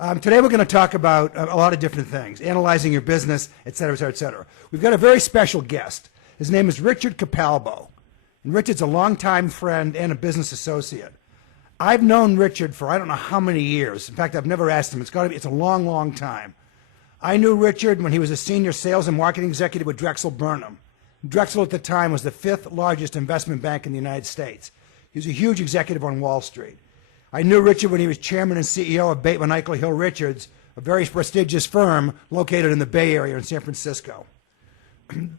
Today we're going to talk about a lot of different things, analyzing your business, et cetera, et cetera, et cetera. We've got a very special guest. His name is Richard Capalbo. And Richard's a longtime friend and a business associate. I've known Richard for I don't know how many years. In fact, I've never asked him. It's a long, long time. I knew Richard when he was a senior sales and marketing executive with Drexel Burnham. Drexel at the time was the 5th largest investment bank in the United States. He was a huge executive on Wall Street. I knew Richard when he was chairman and CEO of Bateman Eichel Hill Richards, a very prestigious firm located in the Bay Area in San Francisco.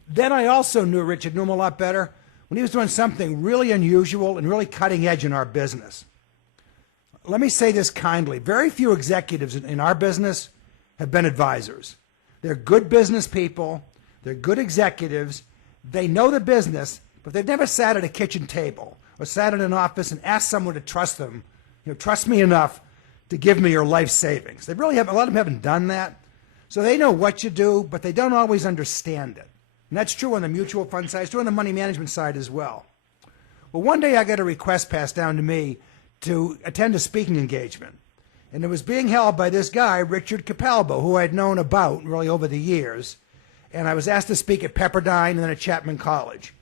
Then I also knew Richard, knew him a lot better, when he was doing something really unusual and really cutting edge in our business. Let me say this kindly. Very few executives in our business have been advisors. They're good business people. They're good executives. They know the business, but they've never sat at a kitchen table or sat in an office and asked someone to trust them. Trust me enough to give me your life savings. They really have, a lot of them haven't done that. So they know what you do, but they don't always understand it. And that's true on the mutual fund side. It's true on the money management side as well. Well, one day I got a request passed down to me to attend a speaking engagement. And it was being held by this guy, Richard Capalbo, who I'd known about really over the years. And I was asked to speak at Pepperdine and then at Chapman College.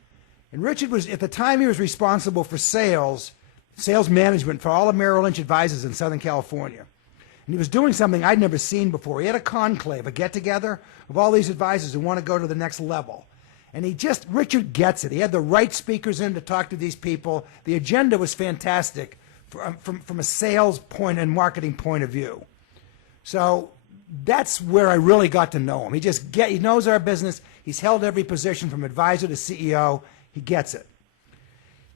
And Richard was, at the time, he was responsible for sales management for all of Merrill Lynch advisors in Southern California. And he was doing something I'd never seen before. He had a conclave, a get-together of all these advisors who want to go to the next level. And Richard gets it. He had the right speakers in to talk to these people. The agenda was fantastic from a sales point and marketing point of view. So that's where I really got to know him. He knows our business. He's held every position from advisor to CEO. He gets it.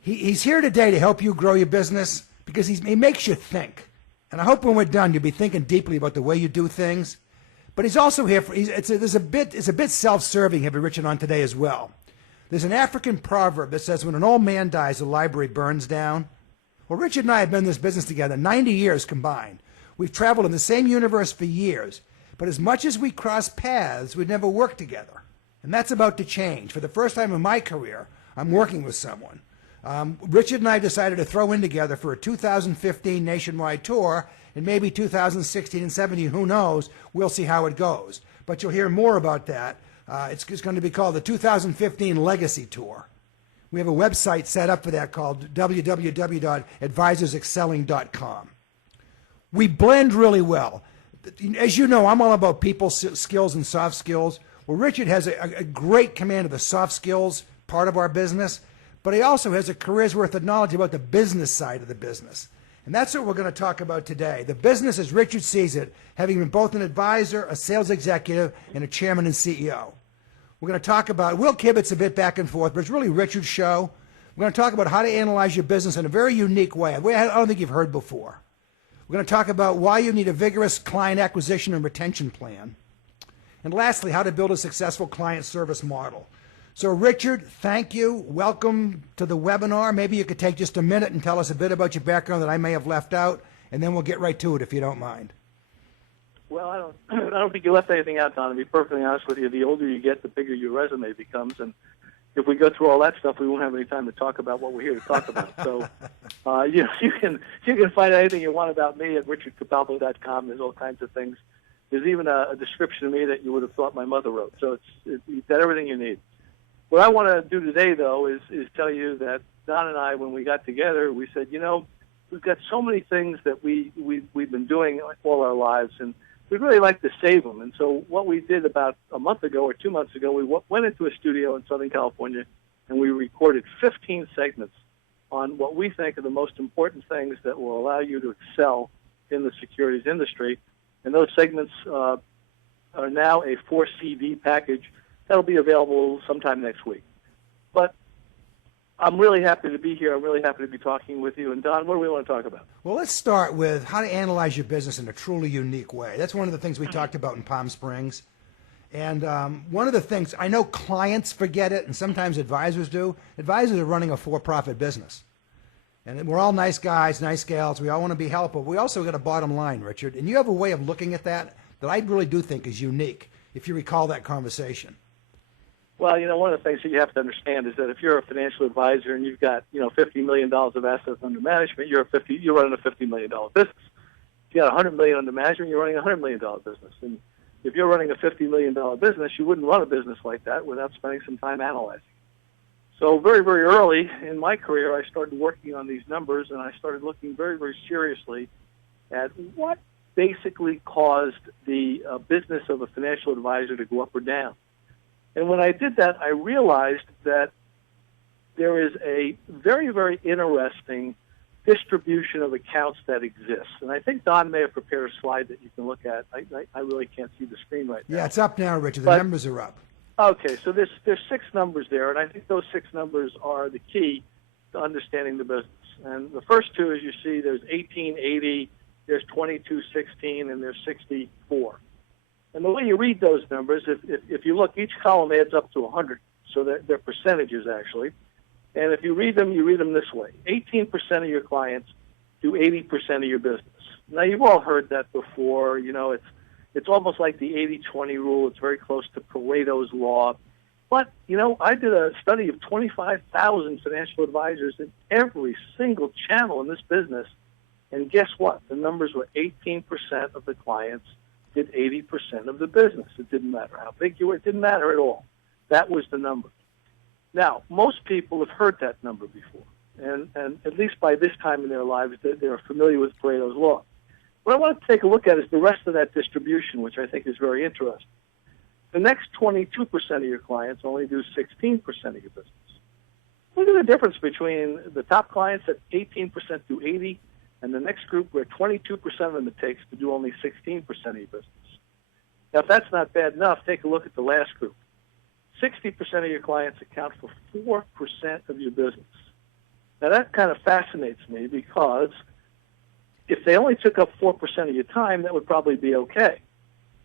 He's here today to help you grow your business because he makes you think. And I hope when we're done, you'll be thinking deeply about the way you do things. But he's also here for, it's a bit self-serving having Richard on today as well. There's an African proverb that says, when an old man dies, the library burns down. Well, Richard and I have been in this business together 90 years combined. We've traveled in the same universe for years. But as much as we cross paths, we've never worked together. And that's about to change. For the first time in my career, I'm working with someone. Richard and I decided to throw in together for a 2015 nationwide tour, and maybe 2016 and 17, who knows, we'll see how it goes. But you'll hear more about that. It's going to be called the 2015 Legacy Tour. We have a website set up for that called www.advisorsexcelling.com. We blend really well. As you know, I'm all about people skills and soft skills. Well, Richard has a great command of the soft skills part of our business, but he also has a career's worth of knowledge about the business side of the business. And that's what we're going to talk about today. The business as Richard sees it, having been both an advisor, a sales executive, and a chairman and CEO. We're going to talk about, we'll kibitz a bit back and forth, but it's really Richard's show. We're going to talk about how to analyze your business in a very unique way, a way I don't think you've heard before. We're going to talk about why you need a vigorous client acquisition and retention plan. And lastly, how to build a successful client service model. So Richard, thank you. Welcome to the webinar. Maybe you could take just a minute and tell us a bit about your background that I may have left out, and then we'll get right to it if you don't mind. Well, I don't think you left anything out, Don. To be perfectly honest with you, the older you get, the bigger your resume becomes, and if we go through all that stuff, we won't have any time to talk about what we're here to talk about. So, you can find anything you want about me at richardcapalbo.com. There's all kinds of things. There's even a description of me that you would have thought my mother wrote. So you've got everything you need. What I want to do today, though, is tell you that Don and I, when we got together, we said, we've got so many things that we've been doing all our lives, and we'd really like to save them. And so what we did about a month ago or 2 months ago, we went into a studio in Southern California, and we recorded 15 segments on what we think are the most important things that will allow you to excel in the securities industry. And those segments are now a 4-CD package that'll be available sometime next week. But I'm really happy to be here. I'm really happy to be talking with you. And Don, what do we want to talk about? Well, let's start with how to analyze your business in a truly unique way. That's one of the things we talked about in Palm Springs. And one of the things, I know clients forget it, and sometimes advisors do. Advisors are running a for-profit business. And we're all nice guys, nice gals. We all want to be helpful. We also got a bottom line, Richard. And you have a way of looking at that I really do think is unique, if you recall that conversation. Well, one of the things that you have to understand is that if you're a financial advisor and you've got, $50 million of assets under management, you're running a $50 million business. If If you had $100 million under management, you're running a $100 million business. And if you're running a $50 million business, you wouldn't run a business like that without spending some time analyzing. So very, very early in my career, I started working on these numbers, and I started looking very, very seriously at what basically caused the business of a financial advisor to go up or down. And when I did that, I realized that there is a very, very interesting distribution of accounts that exists. And I think Don may have prepared a slide that you can look at. I really can't see the screen right now. Yeah, it's up now, Richard. The numbers are up. Okay, so there's 6 numbers there, and I think those 6 numbers are the key to understanding the business. And the first 2, as you see, there's 1880, there's 2216, and there's 64. And the way you read those numbers, if you look, each column adds up to 100, so they're percentages actually. And if you read them this way: 18% of your clients do 80% of your business. Now, you've all heard that before. You know, it's almost like the 80-20 rule. It's very close to Pareto's law. But, you know, I did a study of 25,000 financial advisors in every single channel in this business. And guess what? The numbers were 18% of the clients did 80% of the business. It didn't matter how big you were. It didn't matter at all. That was the number. Now, most people have heard that number before. And at least by this time in their lives, they're familiar with Pareto's law. What I want to take a look at is the rest of that distribution, which I think is very interesting. The next 22% of your clients only do 16% of your business. Look at the difference between the top clients at 18% do 80%, and the next group where 22% of them it takes to do only 16% of your business. Now, if that's not bad enough, take a look at the last group. 60% of your clients account for 4% of your business. Now, that kind of fascinates me because if they only took up 4% of your time, that would probably be okay.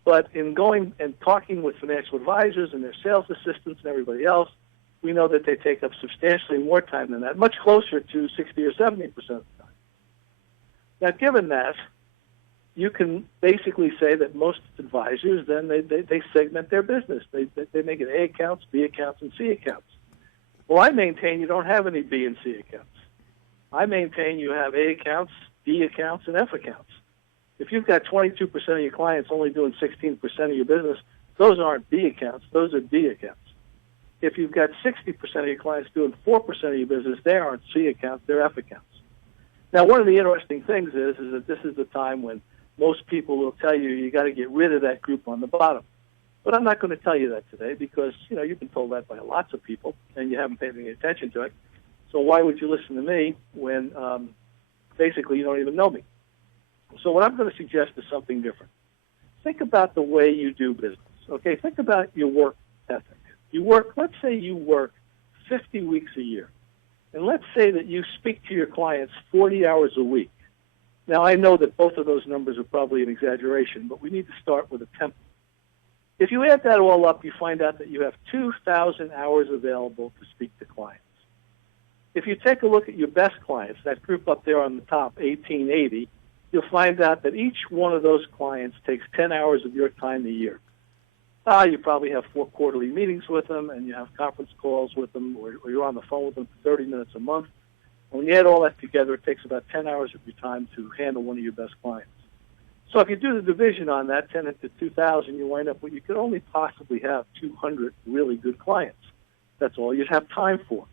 But in going and talking with financial advisors and their sales assistants and everybody else, we know that they take up substantially more time than that, much closer to 60 or 70% of the time. Now, given that, you can basically say that most advisors, then they segment their business. They make it A accounts, B accounts, and C accounts. Well, I maintain you don't have any B and C accounts. I maintain you have A accounts, D accounts, and F accounts. If you've got 22% of your clients only doing 16% of your business, those aren't B accounts, those are D accounts. If you've got 60% of your clients doing 4% of your business, they aren't C accounts, they're F accounts. Now, one of the interesting things is that this is the time when most people will tell you you got to get rid of that group on the bottom. But I'm not going to tell you that today because, you know, you've been told that by lots of people and you haven't paid any attention to it. So why would you listen to me when basically you don't even know me? So what I'm going to suggest is something different. Think about the way you do business, okay? Think about your work ethic. Let's say you work 50 weeks a year. And let's say that you speak to your clients 40 hours a week. Now, I know that both of those numbers are probably an exaggeration, but we need to start with a template. If you add that all up, you find out that you have 2,000 hours available to speak to clients. If you take a look at your best clients, that group up there on the top, 1880, you'll find out that each one of those clients takes 10 hours of your time a year. You probably have 4 quarterly meetings with them, and you have conference calls with them, or you're on the phone with them for 30 minutes a month. When you add all that together, it takes about 10 hours of your time to handle one of your best clients. So if you do the division on that, 10 into 2,000, you wind up with you could only possibly have 200 really good clients. That's all you'd have time for.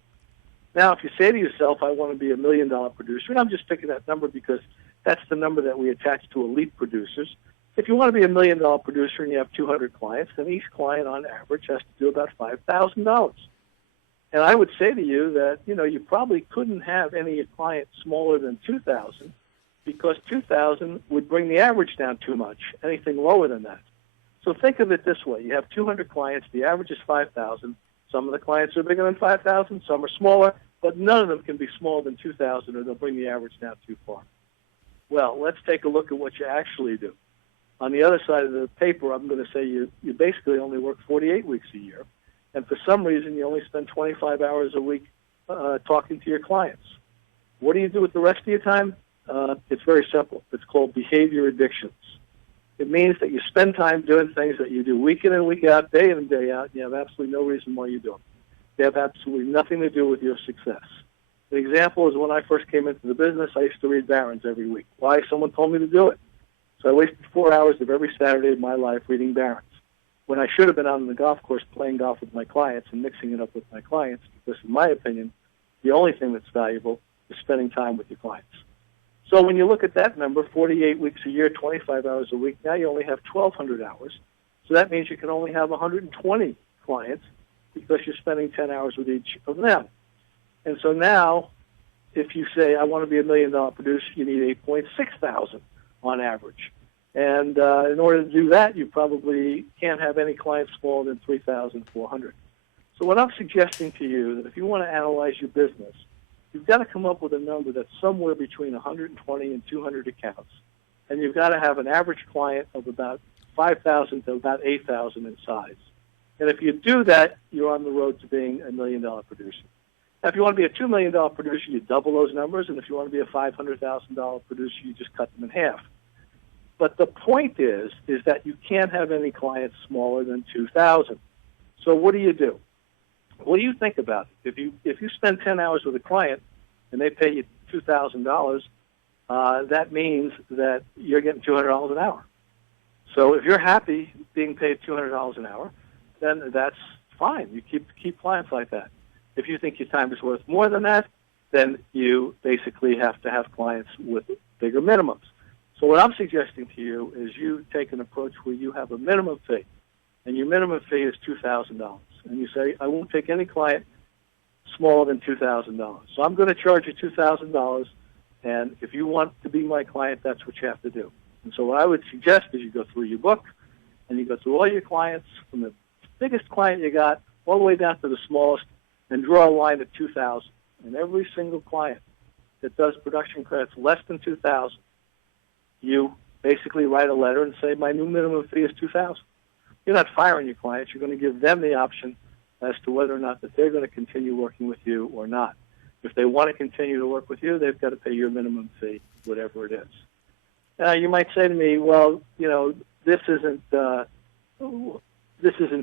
Now, if you say to yourself, I want to be $1 million producer, and I'm just picking that number because that's the number that we attach to elite producers. If you want to be $1 million producer and you have 200 clients, then each client on average has to do about $5,000. And I would say to you that, you know, you probably couldn't have any client smaller than 2,000 because 2,000 would bring the average down too much, anything lower than that. So think of it this way. You have 200 clients. The average is 5,000. Some of the clients are bigger than 5,000. Some are smaller, but none of them can be smaller than 2,000 or they'll bring the average down too far. Well, let's take a look at what you actually do. On the other side of the paper, I'm going to say you basically only work 48 weeks a year, and for some reason you only spend 25 hours a week talking to your clients. What do you do with the rest of your time? It's very simple. It's called behavior addictions. It means that you spend time doing things that you do week in and week out, day in and day out, and you have absolutely no reason why you do them. They have absolutely nothing to do with your success. An example is when I first came into the business, I used to read Barron's every week. Why? Someone told me to do it. So I wasted 4 hours of every Saturday of my life reading Barron's, when I should have been out on the golf course playing golf with my clients and mixing it up with my clients, because in my opinion, the only thing that's valuable is spending time with your clients. So when you look at that number, 48 weeks a year, 25 hours a week, now you only have 1,200 hours. So that means you can only have 120 clients because you're spending 10 hours with each of them. And so now, if you say, I want to be $1 million producer, you need 8.6 thousand on average. And in order to do that, you probably can't have any clients smaller than 3,400. So what I'm suggesting to you, that if you want to analyze your business, you've got to come up with a number that's somewhere between 120 and 200 accounts. And you've got to have an average client of about 5,000 to about 8,000 in size. And if you do that, you're on the road to being $1 million producer. Now, if you want to be a $2 million producer, you double those numbers. And if you want to be a $500,000 producer, you just cut them in half. But the point is that you can't have any clients smaller than 2,000. So what do you do? What do you think about it? If you spend 10 hours with a client and they pay you $2,000, that means that you're getting $200 an hour. So if you're happy being paid $200 an hour, then that's fine. You keep clients like that. If you think your time is worth more than that, then you basically have to have clients with bigger minimums. So what I'm suggesting to you is you take an approach where you have a minimum fee, and your minimum fee is $2,000. And you say, I won't take any client smaller than $2,000. So I'm going to charge you $2,000, and if you want to be my client, that's what you have to do. And so what I would suggest is you go through your book, and you go through all your clients, from the biggest client you got all the way down to the smallest, and draw a line at 2,000. And every single client that does production credits less than 2,000, you basically write a letter and say, my new minimum fee is 2,000. You're not firing your clients. You're going to give them the option as to whether or not that they're going to continue working with you or not. If they want to continue to work with you, they've got to pay your minimum fee, whatever it is. You might say to me, well, this isn't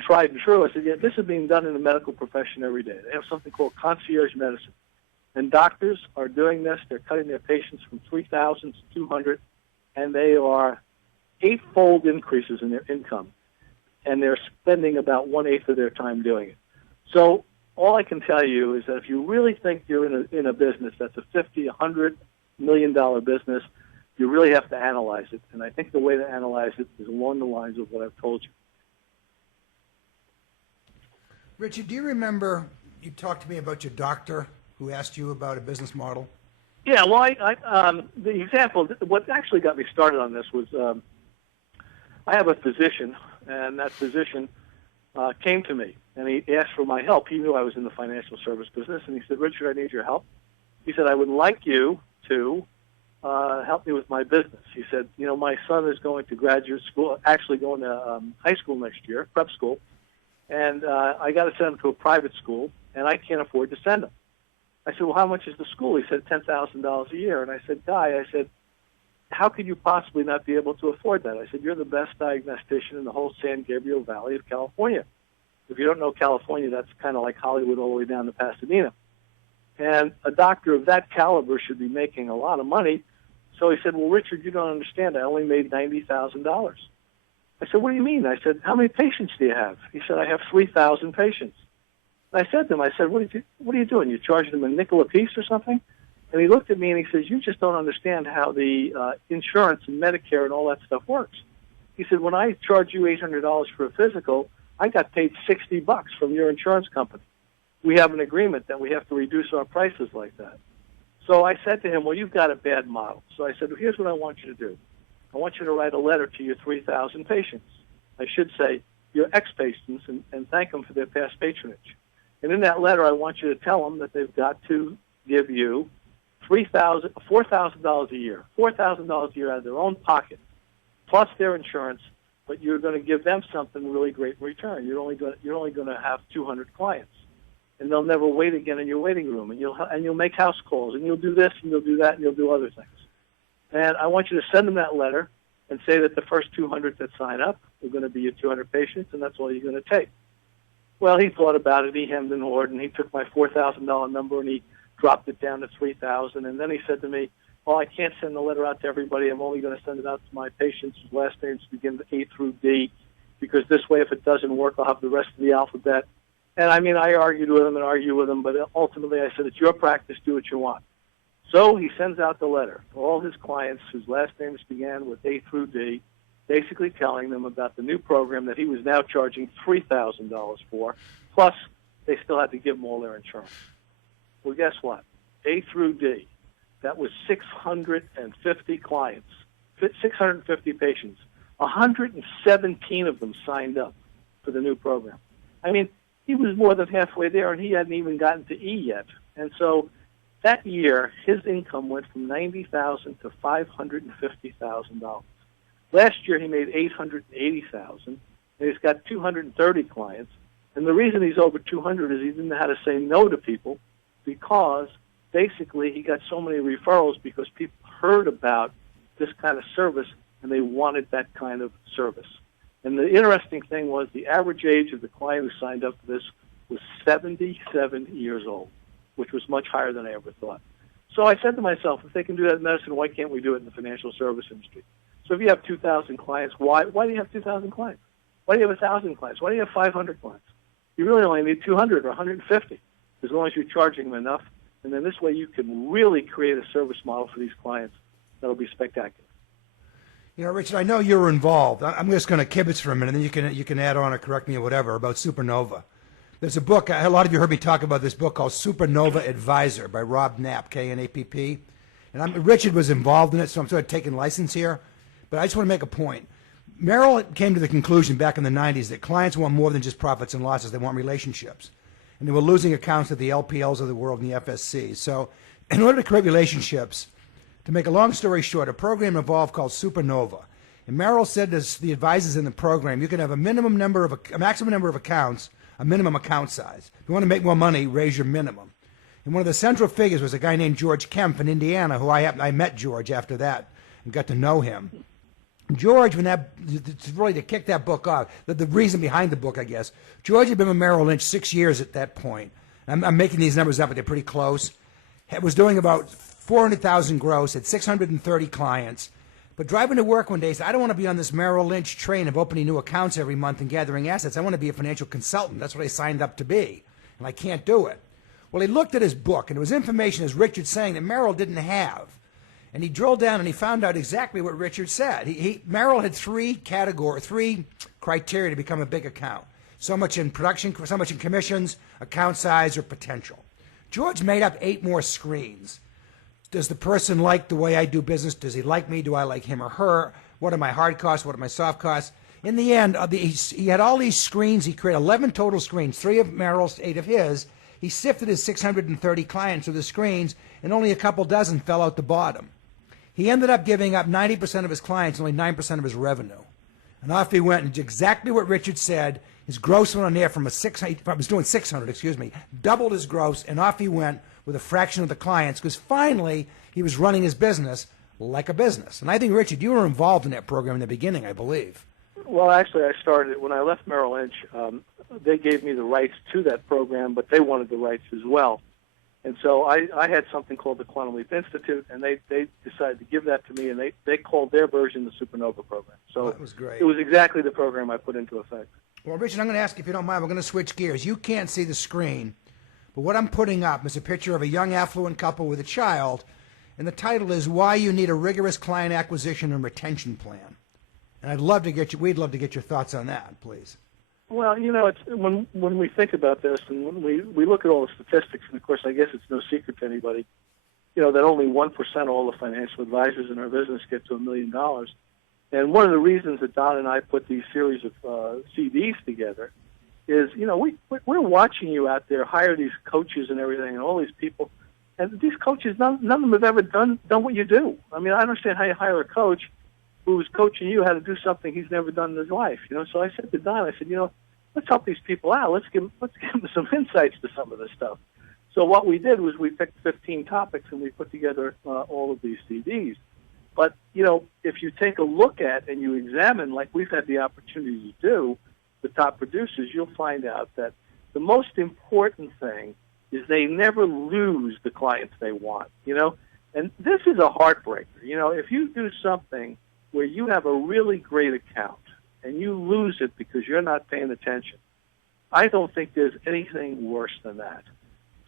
tried and true. I said, yeah, this is being done in the medical profession every day. They have something called concierge medicine. And doctors are doing this. They're cutting their patients from 3,000 to 200, and they are 8-fold increases in their income. And they're spending about 1/8 of their time doing it. So all I can tell you is that if you really think you're in a business that's a $50, $100 million business, you really have to analyze it. And I think the way to analyze it is along the lines of what I've told you. Richard, do you remember you talked to me about your doctor who asked you about a business model? Yeah, well, the example, what actually got me started on this was I have a physician, and that physician came to me, and he asked for my help. He knew I was in the financial service business, and he said, Richard, I need your help. He said, I would like you to help me with my business. He said, my son is going to graduate school, actually going to high school next year, prep school, and I got to send him to a private school, and I can't afford to send him. I said, well, how much is the school? He said, $10,000 a year. And I said, Guy, how could you possibly not be able to afford that? I said, you're the best diagnostician in the whole San Gabriel Valley of California. If you don't know California, that's kind of like Hollywood all the way down to Pasadena. And a doctor of that caliber should be making a lot of money. So he said, well, Richard, you don't understand. I only made $90,000. I said, what do you mean? I said, how many patients do you have? He said, I have 3,000 patients. And I said to him, what are you doing? You charging them a nickel a piece or something? And he looked at me and he says, you just don't understand how the insurance and Medicare and all that stuff works. He said, when I charge you $800 for a physical, I got paid $60 from your insurance company. We have an agreement that we have to reduce our prices like that. So I said to him, well, you've got a bad model. So I said, well, here's what I want you to do. I want you to write a letter to your 3,000 patients. I should say your ex-patients and thank them for their past patronage. And in that letter, I want you to tell them that they've got to give you $4,000 a year, $4,000 a year out of their own pocket, plus their insurance. But you're going to give them something really great in return. You're only going to have 200 clients, and they'll never wait again in your waiting room. And you'll make house calls, and you'll do this, and you'll do that, and you'll do other things. And I want you to send them that letter and say that the first 200 that sign up are going to be your 200 patients, and that's all you're going to take. Well, he thought about it. He hemmed and hawed, and he took my $4,000 number and he dropped it down to $3,000. And then he said to me, oh, I can't send the letter out to everybody. I'm only going to send it out to my patients whose last names begin with A through D, because this way, if it doesn't work, I'll have the rest of the alphabet. And I mean, I argued with him, but ultimately I said, it's your practice, do what you want. So he sends out the letter to all his clients whose last names began with A through D, basically telling them about the new program that he was now charging $3,000 for, plus they still had to give him all their insurance. Well, guess what? A through D, that was 650 clients, 650 patients. 117 of them signed up for the new program. I mean, he was more than halfway there, and he hadn't even gotten to E yet. And so that year, his income went from $90,000 to $550,000. Last year, he made $880,000, and he's got 230 clients. And the reason he's over 200 is he didn't know how to say no to people, because basically he got so many referrals because people heard about this kind of service and they wanted that kind of service. And the interesting thing was the average age of the client who signed up for this was 77 years old, which was much higher than I ever thought. So I said to myself, if they can do that in medicine, why can't we do it in the financial service industry? So if you have 2,000 clients, why do you have 2,000 clients? Why do you have 1,000 clients? Why do you have 500 clients? You really only need 200 or 150, as long as you're charging them enough. And then this way you can really create a service model for these clients that'll be spectacular. You know, Richard, I know you were involved. I'm just going to kibitz for a minute, and then you can add on or correct me or whatever about Supernova. There's a book, a lot of you heard me talk about this book called Supernova Advisor by Rob Knapp, K-N-A-P-P. And Richard was involved in it, so I'm sort of taking license here. But I just want to make a point. Merrill came to the conclusion back in the 90s that clients want more than just profits and losses. They want relationships. And they were losing accounts to the LPLs of the world and the FSCs. So in order to create relationships, to make a long story short, a program evolved called Supernova. And Merrill said to the advisors in the program, you can have a maximum number of accounts, a minimum account size. If you want to make more money, raise your minimum. And one of the central figures was a guy named George Kemp in Indiana, who I met George after that and got to know him. George, really to kick that book off, the reason behind the book, I guess, George had been with Merrill Lynch 6 years at that point. I'm making these numbers up, but they're pretty close. Was doing about 400,000 gross, had 630 clients. But driving to work one day, he said, I don't want to be on this Merrill Lynch train of opening new accounts every month and gathering assets. I want to be a financial consultant. That's what I signed up to be, and I can't do it. Well, he looked at his book, and it was information, as Richard's saying, that Merrill didn't have. And he drilled down and he found out exactly what Richard said. Merrill had three criteria to become a big account. So much in production, so much in commissions, account size, or potential. George made up 8 more screens. Does the person like the way I do business? Does he like me? Do I like him or her? What are my hard costs? What are my soft costs? In the end, he had all these screens. He created 11 total screens, 3 of Merrill's, 8 of his. He sifted his 630 clients through the screens, and only a couple dozen fell out the bottom. He ended up giving up 90% of his clients, only 9% of his revenue. And off he went, and exactly what Richard said. His gross went on there from doing 600, doubled his gross, and off he went with a fraction of the clients, because finally he was running his business like a business. And I think, Richard, you were involved in that program in the beginning, I believe. Well, actually, I started when I left Merrill Lynch. They gave me the rights to that program, but they wanted the rights as well. And so I had something called the Quantum Leap Institute, and they decided to give that to me, and they called their version the Supernova program. So that was great. It was exactly the program I put into effect. Well, Richard, I'm going to ask you, if you don't mind, we're going to switch gears. You can't see the screen, but what I'm putting up is a picture of a young affluent couple with a child, and the title is Why You Need a Rigorous Client Acquisition and Retention Plan. And we'd love to get your thoughts on that, please. Well, it's when we think about this and when we look at all the statistics, and of course I guess it's no secret to anybody, that only 1% of all the financial advisors in our business get to $1 million. And one of the reasons that Don and I put these series of CDs together is, we're watching you out there hire these coaches and everything and all these people, and these coaches, none of them have ever done what you do. I mean, I understand how you hire a coach who's coaching you how to do something he's never done in his life. So I said to Don, I said, let's help these people out. Let's give them some insights to some of this stuff. So what we did was we picked 15 topics and we put together all of these CDs. But, if you take a look at and you examine, like we've had the opportunity to do, the top producers, you'll find out that the most important thing is they never lose the clients they want. And this is a heartbreaker. You know, if you do something where you have a really great account and you lose it because you're not paying attention, I don't think there's anything worse than that.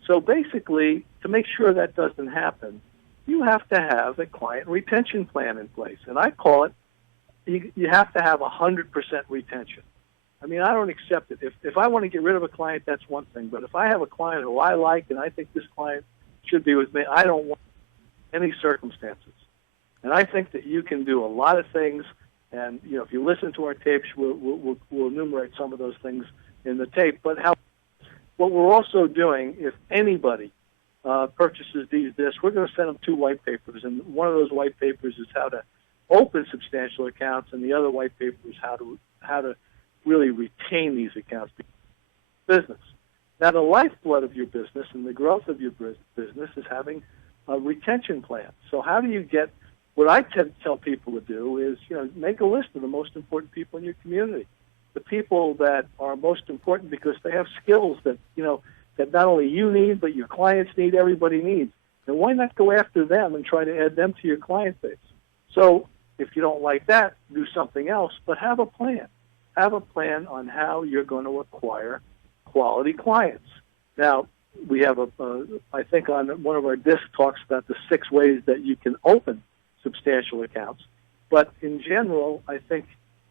So basically, to make sure that doesn't happen, you have to have a client retention plan in place. And I call it, you have to have 100% retention. I mean, I don't accept it. If I want to get rid of a client, that's one thing. But if I have a client who I like and I think this client should be with me, I don't want any circumstances. And I think that you can do a lot of things. And, you know, if you listen to our tapes, we'll enumerate some of those things in the tape. But what we're also doing, if anybody purchases this, we're going to send them 2 white papers. And one of those white papers is how to open substantial accounts, and the other white paper is how to really retain these accounts. Business. Now, the lifeblood of your business and the growth of your business is having a retention plan. So how do you get, what I tend to tell people to do is, you know, make a list of the most important people in your community, the people that are most important because they have skills that, you know, that not only you need, but your clients need, everybody needs. And why not go after them and try to add them to your client base? So if you don't like that, do something else, but have a plan. Have a plan on how you're going to acquire quality clients. Now, we have I think on one of our discs talks about the 6 ways that you can open substantial accounts. But in general, I think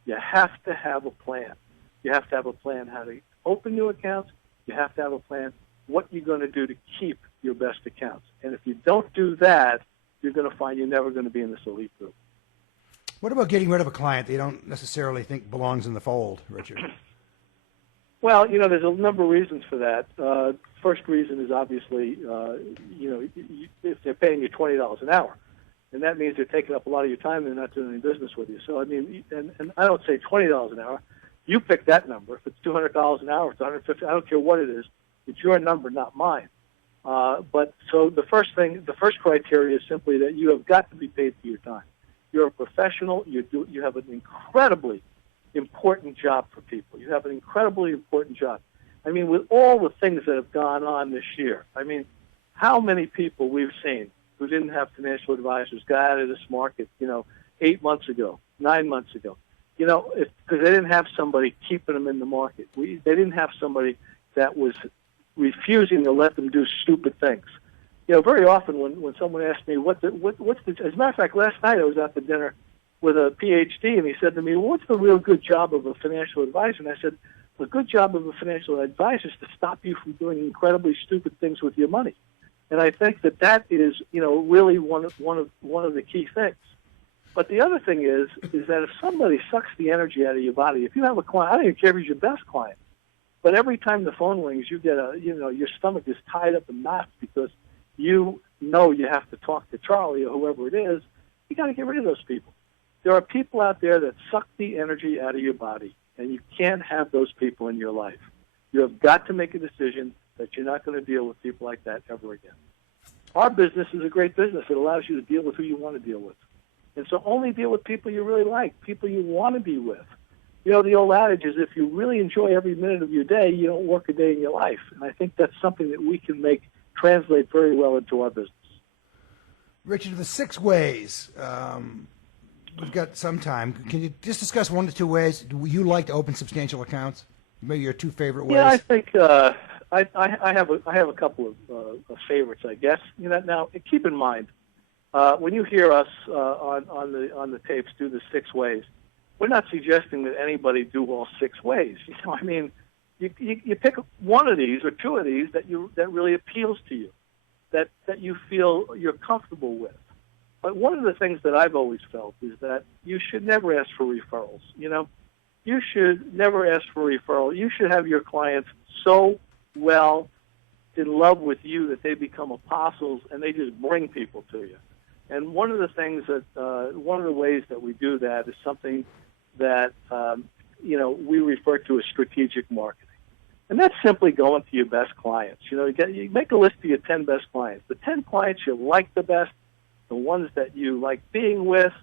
you have to have a plan. You have to have a plan how to open new accounts. You have to have a plan what you're going to do to keep your best accounts. And if you don't do that, you're going to find you're never going to be in this elite group. What about getting rid of a client that you don't necessarily think belongs in the fold, Richard? Well, you know, there's a number of reasons for that. First reason is obviously, you know, if they're paying you $20 an hour, and that means they're taking up a lot of your time and they're not doing any business with you. So, I mean, and I don't say $20 an hour. You pick that number. If it's $200 an hour, it's $150. I don't care what it is. It's your number, not mine. But so the first criteria is simply that you have got to be paid for your time. You're a professional. You have an incredibly important job for people. You have an incredibly important job. I mean, with all the things that have gone on this year, I mean, how many people we've seen who didn't have financial advisors got out of this market, you know, 8 months ago, 9 months ago, you know, because they didn't have somebody keeping them in the market. They didn't have somebody that was refusing to let them do stupid things. You know, very often when someone asks me, what's the, as a matter of fact, last night I was out to dinner with a PhD, and he said to me, well, what's the real good job of a financial advisor? And I said, the good job of a financial advisor is to stop you from doing incredibly stupid things with your money. And I think that is, you know, really one of the key things. But the other thing is that if somebody sucks the energy out of your body, if you have a client, I don't even care if he's your best client, but every time the phone rings, you get your stomach is tied up in knots because you know you have to talk to Charlie or whoever it is. You got to get rid of those people. There are people out there that suck the energy out of your body, and you can't have those people in your life. You have got to make a decision that you're not going to deal with people like that ever again. Our business is a great business. It allows you to deal with who you want to deal with. And so only deal with people you really like, people you want to be with. You know, the old adage is if you really enjoy every minute of your day, you don't work a day in your life. And I think that's something that we can translate very well into our business. Richard, the 6 ways, we've got some time. Can you just discuss 1 to 2 ways you like to open substantial accounts? Maybe your 2 favorite ways? Yeah, I think I have a couple of favorites, I guess. You know, now keep in mind when you hear us on the tapes do the 6 ways, we're not suggesting that anybody do all 6 ways. You know, I mean, you pick one of these or 2 of these that really appeals to you, that you feel you're comfortable with. But one of the things that I've always felt is that you should never ask for referrals. You know, you should never ask for referral. You should have your clients so well in love with you that they become apostles and they just bring people to you. And one of the things one of the ways that we do that is something that, you know, we refer to as strategic marketing. And that's simply going to your best clients. You know, you make a list of your 10 best clients. The 10 clients you like the best, the ones that you like being with,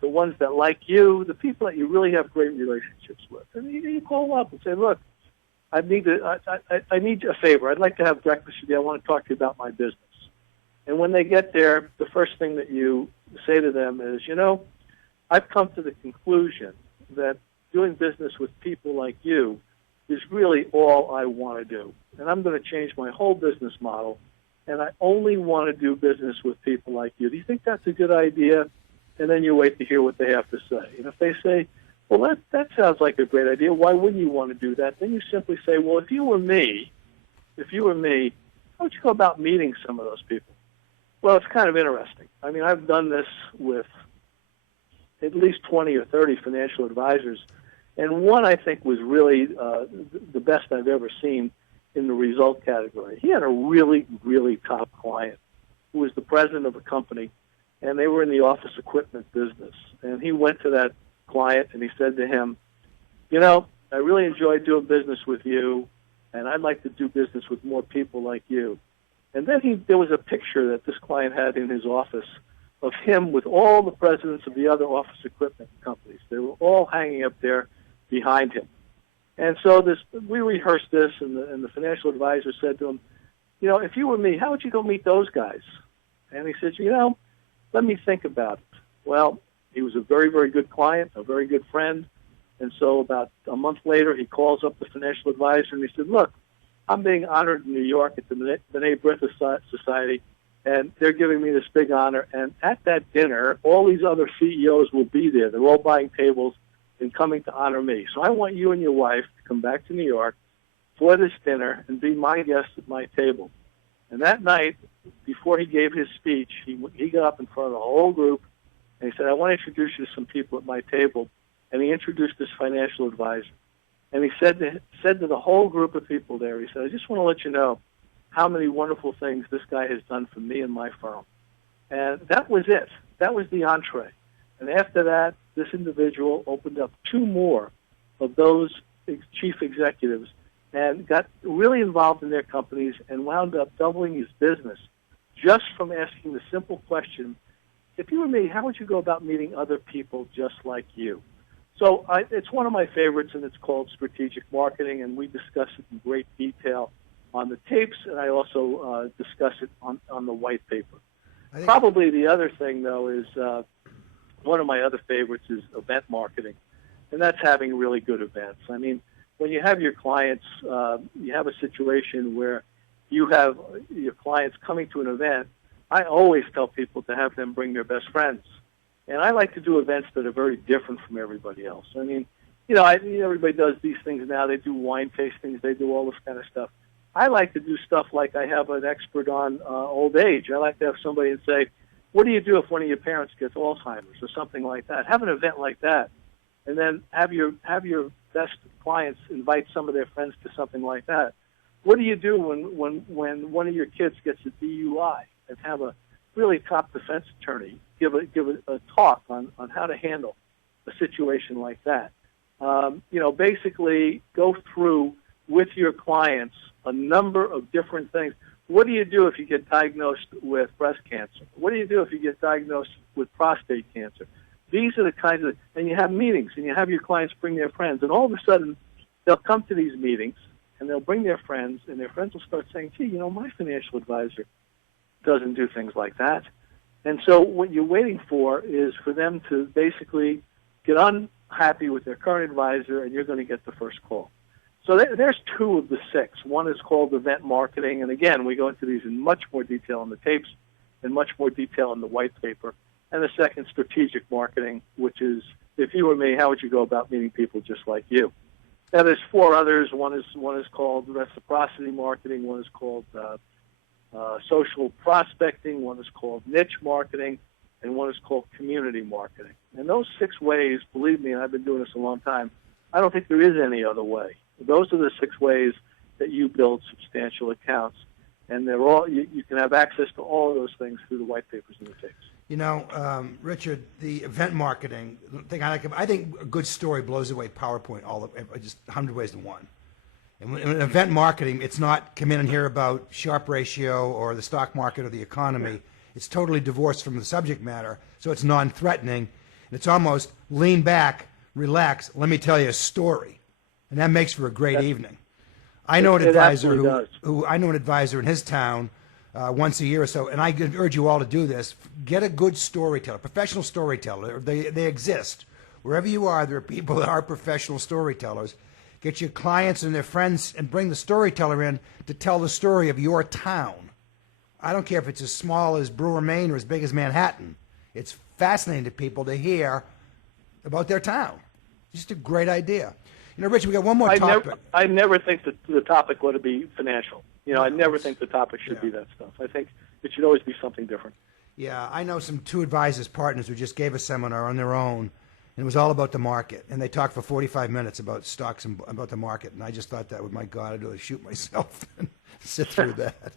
the ones that like you, the people that you really have great relationships with. And you call them up and say, look, I need a favor. I'd like to have breakfast with you. I want to talk to you about my business. And when they get there, the first thing that you say to them is, I've come to the conclusion that doing business with people like you is really all I want to do. And I'm going to change my whole business model, and I only want to do business with people like you. Do you think that's a good idea? And then you wait to hear what they have to say. And if they say, well, that sounds like a great idea, why wouldn't you want to do that? Then you simply say, well, if you were me, how would you go about meeting some of those people? Well, it's kind of interesting. I mean, I've done this with at least 20 or 30 financial advisors, and one I think was really the best I've ever seen in the result category. He had a really, really top client who was the president of a company, and they were in the office equipment business. And he went to that client and he said to him, I really enjoyed doing business with you, and I'd like to do business with more people like you. And then there was a picture that this client had in his office of him with all the presidents of the other office equipment companies. They were all hanging up there behind him. And so we rehearsed this, and the financial advisor said to him, if you were me, how would you go meet those guys? And he said, let me think about it. Well, he was a very, very good client, a very good friend. And so about a month later, he calls up the financial advisor, and he said, look, I'm being honored in New York at the B'nai B'rith Society, and they're giving me this big honor. And at that dinner, all these other CEOs will be there. They're all buying tables and coming to honor me. So I want you and your wife to come back to New York for this dinner and be my guest at my table. And that night, before he gave his speech, he got up in front of the whole group, and he said, I want to introduce you to some people at my table. And he introduced his financial advisor. And he said to the whole group of people there, he said, I just want to let you know how many wonderful things this guy has done for me and my firm. And that was it. That was the entree. And after that, this individual opened up 2 more of those chief executives and got really involved in their companies and wound up doubling his business just from asking the simple question, if you were me, how would you go about meeting other people just like you? So it's one of my favorites, and it's called strategic marketing, and we discuss it in great detail on the tapes, and I also discuss it on the white paper. Probably the other thing, though, is one of my other favorites is event marketing, and that's having really good events. I mean, when you have your clients, you have a situation where you have your clients coming to an event. I always tell people to have them bring their best friends. And I like to do events that are very different from everybody else. I mean, everybody does these things now. They do wine tastings. They do all this kind of stuff. I like to do stuff like I have an expert on old age. I like to have somebody and say, what do you do if one of your parents gets Alzheimer's or something like that? Have an event like that. And then have your best clients invite some of their friends to something like that. What do you do when one of your kids gets a DUI, and have a really top defense attorney give a talk on how to handle a situation like that? Basically go through with your clients a number of different things. What do you do if you get diagnosed with breast cancer? What do you do if you get diagnosed with prostate cancer? These are the kinds of, and you have meetings, and you have your clients bring their friends, and all of a sudden they'll come to these meetings, and they'll bring their friends, and their friends will start saying, gee, my financial advisor doesn't do things like that. And so what you're waiting for is for them to basically get unhappy with their current advisor, and you're going to get the first call. So there's 2 of the 6. One is called event marketing, and again, we go into these in much more detail on the tapes and much more detail in the white paper. And the second, strategic marketing, which is, if you were me, how would you go about meeting people just like you? Now, there's 4 others. One is called reciprocity marketing. One is called social prospecting. One is called niche marketing, and one is called community marketing. And those 6 ways, believe me, and I've been doing this a long time, I don't think there is any other way. Those are the 6 ways that you build substantial accounts, and they're all you can have access to all of those things through the white papers and the tapes. Richard, the event marketing thing I think a good story blows away PowerPoint just 100 ways to 1. And in event marketing, it's not come in and hear about Sharpe ratio or the stock market or the economy. Yeah. It's totally divorced from the subject matter, so it's non-threatening. And it's almost lean back, relax, let me tell you a story. And that makes for a great evening. I know an advisor who I know an advisor in his town once a year or so, and I urge you all to do this. Get a good storyteller, professional storyteller. They exist. Wherever you are, there are people that are professional storytellers. Get your clients and their friends and bring the storyteller in to tell the story of your town. I don't care if it's as small as Brewer, Maine or as big as Manhattan. It's fascinating to people to hear about their town. It's just a great idea. You know, Rich, we got one more topic. I never think that the topic ought to be financial. You know, I never think the topic should be that stuff. I think it should always be something different. Yeah, I know some two advisors partners who just gave a seminar on their own, and it was all about the market. And they talked for 45 minutes about stocks and about the market. And I just thought that, my God, I'd really shoot myself and sit through that.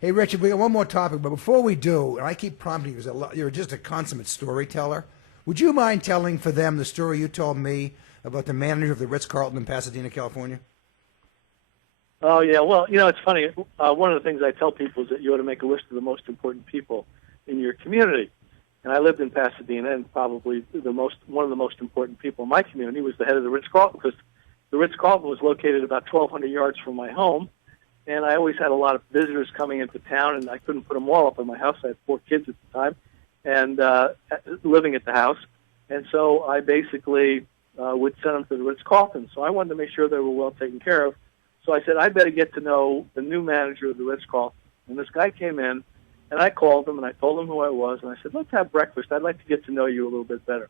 Hey, Richard, we got one more topic, but before we do, and I keep prompting you because you're just a consummate storyteller, would you mind telling for them the story you told me about the manager of the Ritz-Carlton in Pasadena, California? Oh, yeah. Well, you know, it's funny. One of the things I tell people is that you ought to make a list of the most important people in your community. And I lived in Pasadena, and probably one of the most important people in my community was the head of the Ritz-Carlton, because the Ritz-Carlton was located about 1,200 yards from my home. And I always had a lot of visitors coming into town, and I couldn't put them all up in my house. I had 4 kids at the time and living at the house. And so I basically would send them to the Ritz-Carlton. So I wanted to make sure they were well taken care of. So I said, I better get to know the new manager of the Ritz-Carlton. And this guy came in, and I called him, and I told him who I was, and I said, let's have breakfast. I'd like to get to know you a little bit better.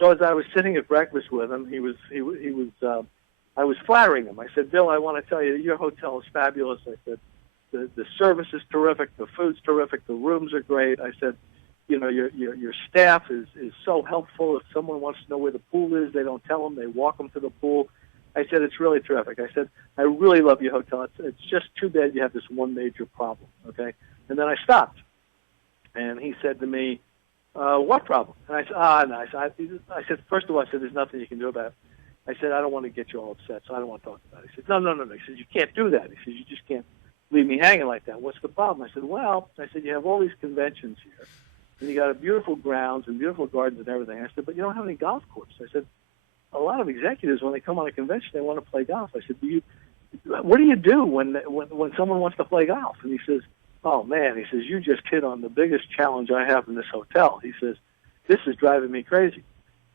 So as I was sitting at breakfast with him, I was flattering him. I said, Bill, I want to tell you, your hotel is fabulous. I said, the service is terrific, the food's terrific, the rooms are great. I said, you know, your staff is so helpful. If someone wants to know where the pool is, they don't tell them. They walk them to the pool. I said, it's really terrific. I said, I really love your hotel. It's just too bad you have this one major problem, okay? And then I stopped. And he said to me, what problem? And I said, no. I said, first of all, I said, there's nothing you can do about it. I said, I don't want to get you all upset, so I don't want to talk about it. He said, no. He said, you can't do that. He said, you just can't leave me hanging like that. What's the problem? I said, well, you have all these conventions here, and you got a beautiful grounds and beautiful gardens and everything. I said, but you don't have any golf courses. I said, a lot of executives, when they come on a convention, they want to play golf. I said, what do you do when someone wants to play golf? And he says, oh, man, he says, you just hit on the biggest challenge I have in this hotel. He says, this is driving me crazy.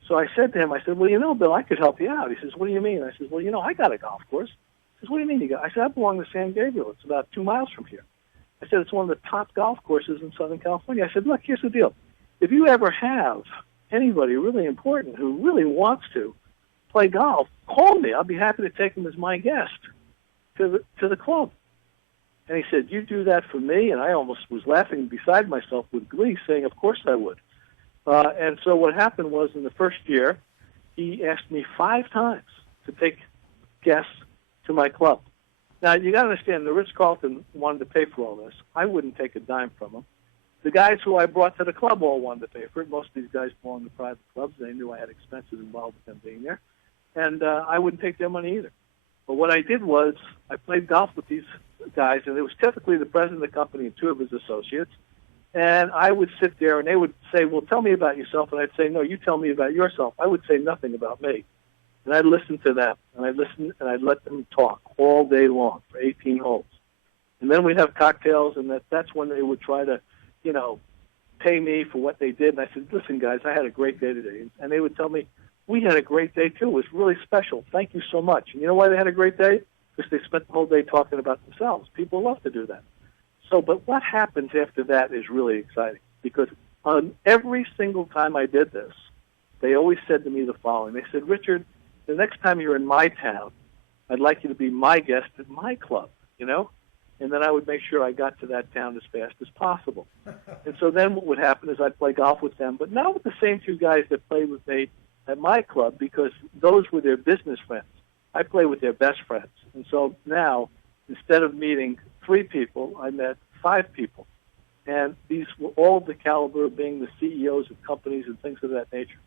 So I said to him, I said, well, you know, Bill, I could help you out. He says, what do you mean? I said, well, you know, I got a golf course. He says, what do you mean you got? I said, I belong to San Gabriel. It's about 2 miles from here. I said, it's one of the top golf courses in Southern California. I said, look, here's the deal. If you ever have anybody really important who really wants to play golf, call me. I'll be happy to take him as my guest to the club. And he said, you do that for me? And I almost was laughing beside myself with glee, saying, of course I would. And so what happened was, in the first year, he asked me 5 times to take guests to my club. Now, you got to understand, the Ritz-Carlton wanted to pay for all this. I wouldn't take a dime from them. The guys who I brought to the club all wanted to pay for it. Most of these guys belong to private clubs. They knew I had expenses involved with them being there. And I wouldn't take their money either. But what I did was I played golf with these guys, and it was typically the president of the company and 2 of his associates. And I would sit there, and they would say, well, tell me about yourself. And I'd say, no, you tell me about yourself. I would say nothing about me. And I'd listen to them, and I'd let them talk all day long for 18 holes. And then we'd have cocktails, and that's when they would try to, you know, pay me for what they did. And I said, listen, guys, I had a great day today. And they would tell me, we had a great day, too. It was really special. Thank you so much. And you know why they had a great day? Because they spent the whole day talking about themselves. People love to do that. So, but what happens after that is really exciting, because on every single time I did this, they always said to me the following. They said, Richard, the next time you're in my town, I'd like you to be my guest at my club, you know? And then I would make sure I got to that town as fast as possible. And so then what would happen is I'd play golf with them, but not with the same 2 guys that played with me at my club, because those were their business friends. I play with their best friends. And so now, instead of meeting 3 people, I met 5 people. And these were all of the caliber of being the CEOs of companies and things of that nature.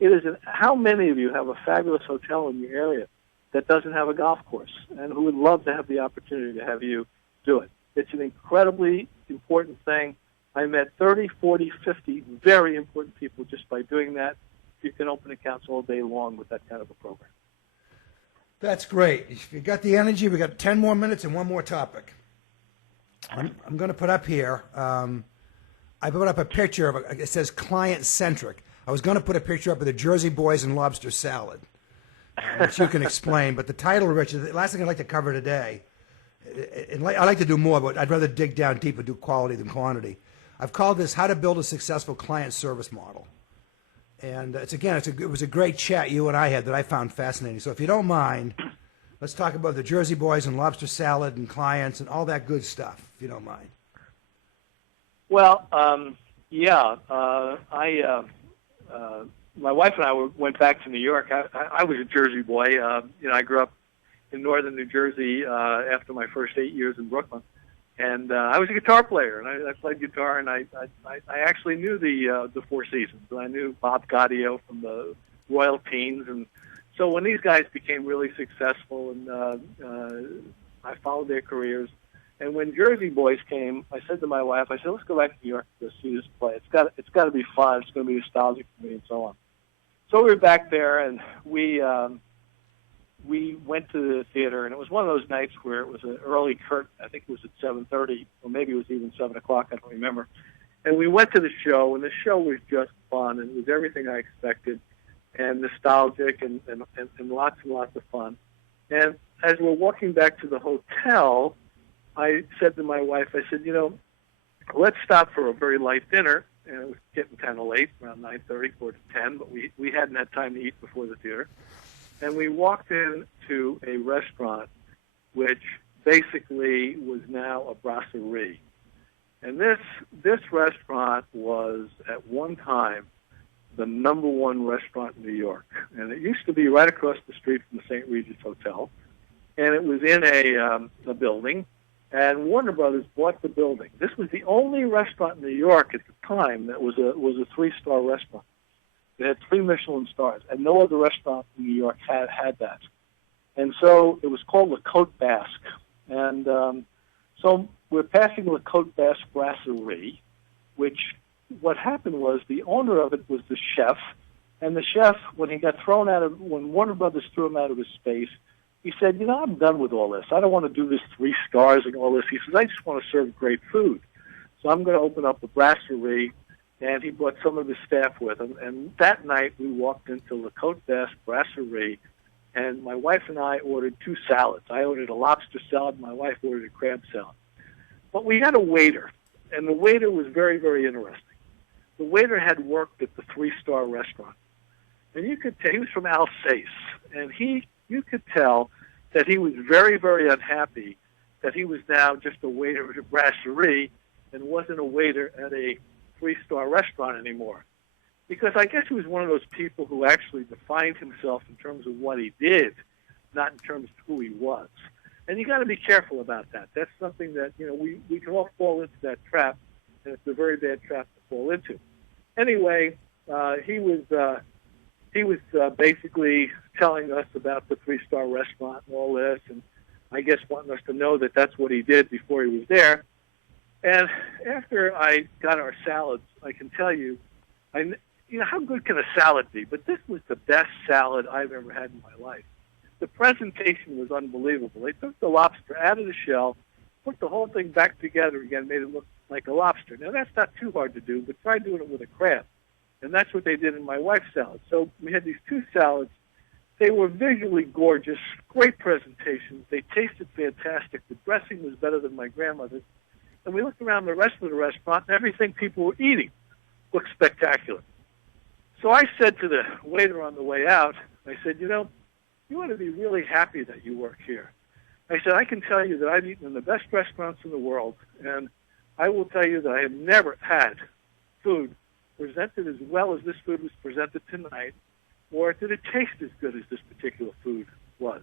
It is how many of you have a fabulous hotel in your area that doesn't have a golf course and who would love to have the opportunity to have you do it? It's an incredibly important thing. I met 30, 40, 50 very important people just by doing that. You can open accounts all day long with that kind of a program. That's great. If you got the energy, we got 10 more minutes and one more topic. I'm going to put up here. I put up a picture of it says client centric. I was going to put a picture up of the Jersey Boys and lobster salad, which you can explain. But the title, Richard, the last thing I'd like to cover today, and I like to do more, but I'd rather dig down deep and do quality than quantity. I've called this "How to Build a Successful Client Service Model," and it was a great chat you and I had that I found fascinating. So if you don't mind, let's talk about the Jersey Boys and lobster salad and clients and all that good stuff, if you don't mind. Well, yeah. My wife and I went back to New York. I was a Jersey boy. I grew up in northern New Jersey after my first 8 years in Brooklyn, and I was a guitar player, and I played guitar, and I actually knew the Four Seasons. I knew Bob Gaudio from the Royal Teens, and so when these guys became really successful, and I followed their careers. And when Jersey Boys came, I said to my wife, I said, let's go back to New York to see this play. It's got to be fun. It's going to be nostalgic for me and so on. So we were back there, and we went to the theater, and it was one of those nights where it was an early curtain. I think it was at 7:30, or maybe it was even 7 o'clock. I don't remember. And we went to the show, and the show was just fun, and it was everything I expected, and nostalgic, and lots and lots of fun. And as we're walking back to the hotel, I said to my wife, I said, let's stop for a very light dinner. And it was getting kind of late, around 9:30, quarter to 10, but we hadn't had time to eat before the theater. And we walked into a restaurant which basically was now a brasserie. And this restaurant was at one time the number one restaurant in New York. And it used to be right across the street from the St. Regis Hotel. And it was in a building. And Warner Brothers bought the building. This was the only restaurant in New York at the time that was a 3-star restaurant. It had 3 Michelin stars, and no other restaurant in New York had that. And so it was called Le Côte Basque. And so we're passing Le Côte Basque Brasserie, which what happened was the owner of it was the chef, and the chef, when Warner Brothers threw him out of his space, he said, I'm done with all this. I don't want to do this 3 stars and all this. He says, I just want to serve great food. So I'm going to open up a brasserie, and he brought some of his staff with him. And that night, we walked into Le Côte Basque Brasserie, and my wife and I ordered 2 salads. I ordered a lobster salad. My wife ordered a crab salad. But we had a waiter, and the waiter was very, very interesting. The waiter had worked at the 3-star restaurant. And you could tell, he was from Alsace, and you could tell that he was very, very unhappy that he was now just a waiter at a brasserie and wasn't a waiter at a 3-star restaurant anymore. Because I guess he was one of those people who actually defined himself in terms of what he did, not in terms of who he was. And you got to be careful about that. That's something that, we can all fall into that trap, and it's a very bad trap to fall into. Anyway, he was basically telling us about the 3-star restaurant and all this, and I guess wanting us to know that that's what he did before he was there. And after I got our salads, I can tell you, how good can a salad be? But this was the best salad I've ever had in my life. The presentation was unbelievable. They took the lobster out of the shell, put the whole thing back together again, made it look like a lobster. Now, that's not too hard to do, but try doing it with a crab. And that's what they did in my wife's salad. So we had these 2 salads. They were visually gorgeous, great presentations. They tasted fantastic. The dressing was better than my grandmother's. And we looked around the rest of the restaurant, and everything people were eating looked spectacular. So I said to the waiter on the way out, I said, you ought to be really happy that you work here. I said, I can tell you that I've eaten in the best restaurants in the world, and I will tell you that I have never had food presented as well as this food was presented tonight, or did it taste as good as this particular food was.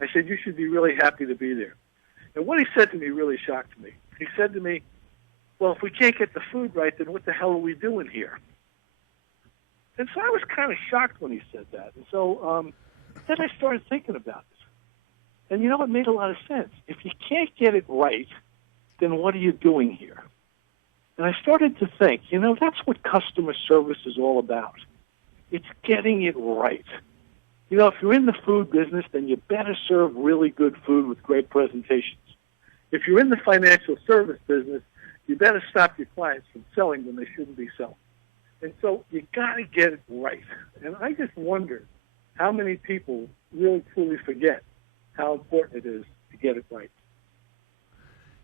I said, you should be really happy to be there. And what he said to me really shocked me. He said to me, well, if we can't get the food right, then what the hell are we doing here? And so I was kind of shocked when he said that. And so then I started thinking about it. And it made a lot of sense. If you can't get it right, then what are you doing here? And I started to think, that's what customer service is all about. It's getting it right. If you're in the food business, then you better serve really good food with great presentations. if you're in the financial service business, you better stop your clients from selling when they shouldn't be selling. And so you got to get it right. And I just wonder how many people really truly forget how important it is to get it right.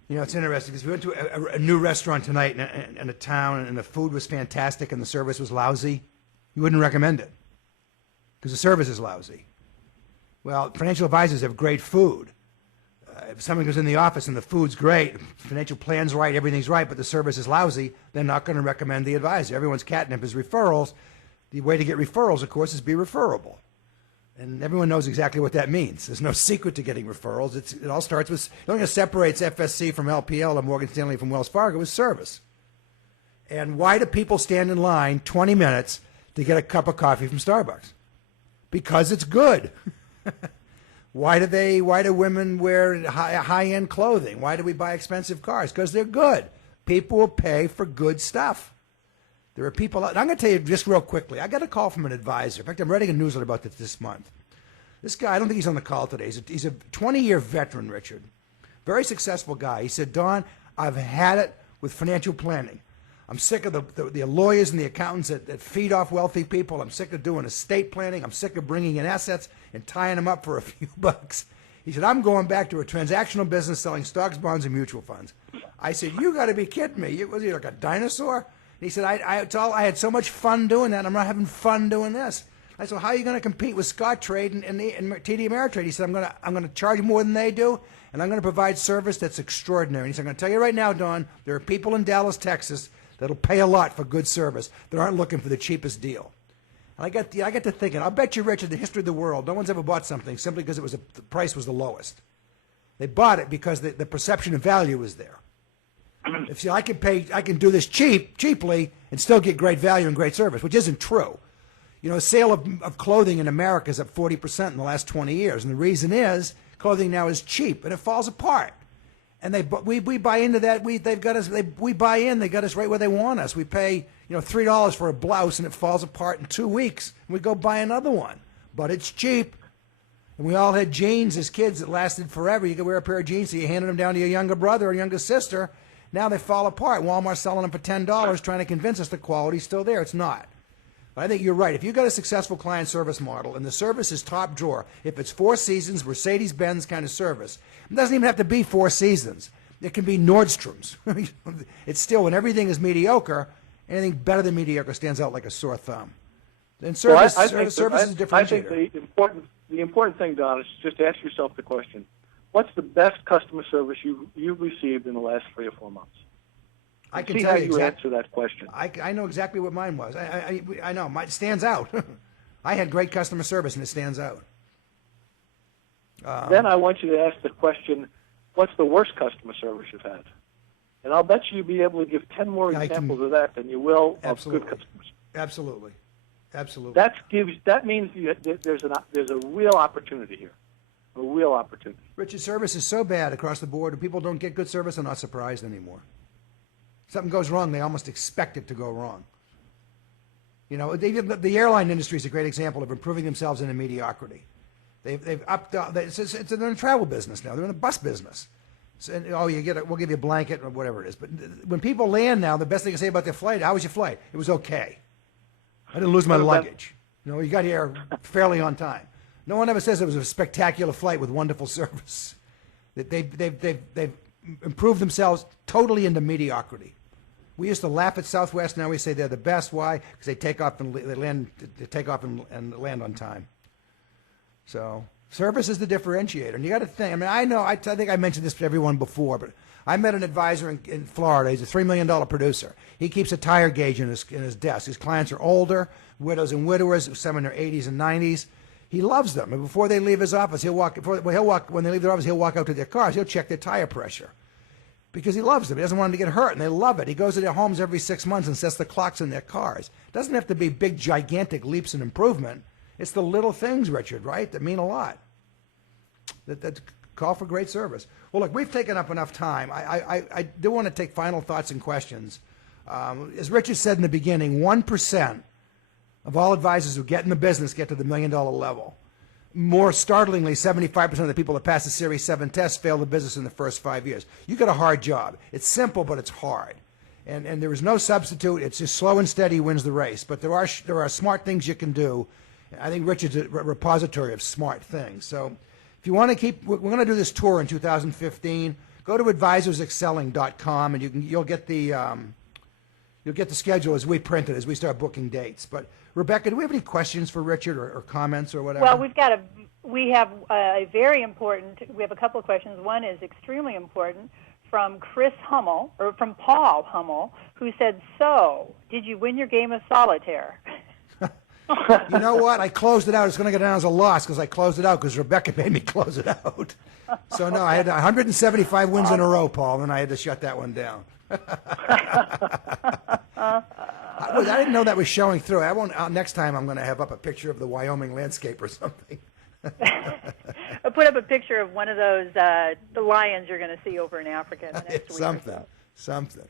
You know, it's interesting because we went to a new restaurant tonight in a town, and the food was fantastic and the service was lousy. You wouldn't recommend it because the service is lousy. Well, financial advisors have great food. If someone goes in the office and the food's great, financial plan's right, everything's right, but the service is lousy, they're not going to recommend the advisor. Everyone's catnip is referrals. The way to get referrals, of course, is be referable. And everyone knows exactly what that means. There's no secret to getting referrals. It all starts with, the only thing that separates FSC from LPL or Morgan Stanley from Wells Fargo is service. And why do people stand in line 20 minutes to get a cup of coffee from Starbucks? Because it's good. Why do women wear high-end clothing? Why do we buy expensive cars? Because they're good. People will pay for good stuff. There are people out, I'm going to tell you just real quickly. I got a call from an advisor. In fact, I'm writing a newsletter about this month. This guy, I don't think he's on the call today. He's a 20-year veteran, Richard. Very successful guy. He said, Don, I've had it with financial planning. I'm sick of the lawyers and the accountants that feed off wealthy people. I'm sick of doing estate planning. I'm sick of bringing in assets and tying them up for a few bucks. He said, I'm going back to a transactional business selling stocks, bonds, and mutual funds. I said, you got to be kidding me. Was he like a dinosaur? He said, I had so much fun doing that, and I'm not having fun doing this. I said, how are you going to compete with Scottrade and TD Ameritrade? He said, I'm going to charge more than they do, and I'm going to provide service that's extraordinary. And he said, I'm going to tell you right now, Don, there are people in Dallas, Texas, that'll pay a lot for good service that aren't looking for the cheapest deal. And I got to thinking, I'll bet you, Rich, in the history of the world, no one's ever bought something simply because the price was the lowest. They bought it because the perception of value was there. If I can do this cheaply and still get great value and great service, which isn't true. You know, sale of clothing in America is up 40% in the last 20 years, and the reason is clothing now is cheap and it falls apart. And we buy into that. We buy in. They got us right where they want us. We pay $3 for a blouse and it falls apart in 2 weeks. And we go buy another one, but it's cheap. And we all had jeans as kids that lasted forever. You could wear a pair of jeans, so you handed them down to your younger brother or younger sister. Now they fall apart. Walmart's selling them for $10, trying to convince us the quality's still there. It's not. But I think you're right. If you've got a successful client service model and the service is top drawer, if it's Four Seasons, Mercedes-Benz kind of service, it doesn't even have to be Four Seasons. It can be Nordstrom's. It's still, when everything is mediocre, anything better than mediocre stands out like a sore thumb. And service is a differentiator. I think the important thing, Don, is just ask yourself the question: what's the best customer service you've received in the last 3 or 4 months? I can see tell how you you answer that question. I know exactly what mine was. I know. Mine stands out. I had great customer service, and it stands out. Then I want you to ask the question, what's the worst customer service you've had? And I'll bet you'll be able to give 10 more examples of that than you will of good customers. Absolutely. Absolutely. That means there's a real opportunity here. A real opportunity. Richard, service is so bad across the board, and people don't get good service, they're not surprised anymore. Something goes wrong, they almost expect it to go wrong. You know, the airline industry is a great example of improving themselves in a mediocrity. They've upped. They're in a travel business now. They're in a bus business. So, we'll give you a blanket or whatever it is. But when people land now, the best they can say about their flight, how was your flight? It was okay. I didn't lose my luggage. You got here fairly on time. No one ever says it was a spectacular flight with wonderful service. They've improved themselves totally into mediocrity. We used to laugh at Southwest. Now we say they're the best. Why? Because they take off and and land on time. So service is the differentiator. And you got to think. I mean, I think I mentioned this to everyone before, but I met an advisor in Florida. He's a $3 million producer. He keeps a tire gauge in his desk. His clients are older, widows and widowers, some in their 80s and 90s. He loves them. And before they leave his office, when they leave their office, he'll walk out to their cars. He'll check their tire pressure because he loves them. He doesn't want them to get hurt, and they love it. He goes to their homes every 6 months and sets the clocks in their cars. It doesn't have to be big, gigantic leaps in improvement. It's the little things, Richard, right, that mean a lot, that call for great service. Well, look, we've taken up enough time. I do want to take final thoughts and questions. As Richard said in the beginning, 1% of all advisors who get in the business get to the $1 million level. more startlingly, 75% of the people that pass the Series 7 test fail the business in the first 5 years. You got a hard job. It's simple, but it's hard. And there is no substitute. It's just slow and steady wins the race. But there are smart things you can do. I think Richard's a repository of smart things. So if you want to keep, we're going to do this tour in 2015. Go to advisorsexcelling.com, and you'll get the schedule as we print it, as we start booking dates. But Rebecca, do we have any questions for Richard or comments or whatever? Well, we have a very important. We have a couple of questions. One is extremely important from from Paul Hummel, who said, "So, did you win your game of solitaire?" You know what? I closed it out. It's going to go down as a loss because I closed it out because Rebecca made me close it out. So no, I had 175 wins in a row, Paul, and I had to shut that one down. I didn't know that was showing through. I won't. Next time, I'm going to have up a picture of the Wyoming landscape or something. I'll put up a picture of one of those the lions you're going to see over in Africa in the next week. Something.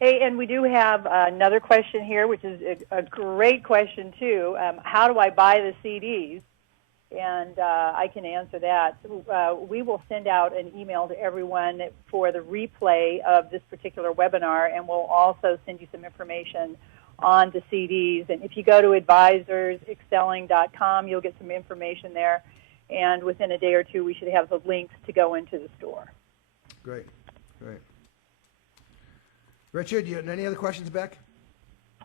Hey, and we do have another question here, which is a great question too. How do I buy the CDs? And I can answer that. We will send out an email to everyone for the replay of this particular webinar, and we'll also send you some information on the CDs. And if you go to advisorsexcelling.com, you'll get some information there. And within a day or two, we should have the links to go into the store. Great. Richard, any other questions, Beck?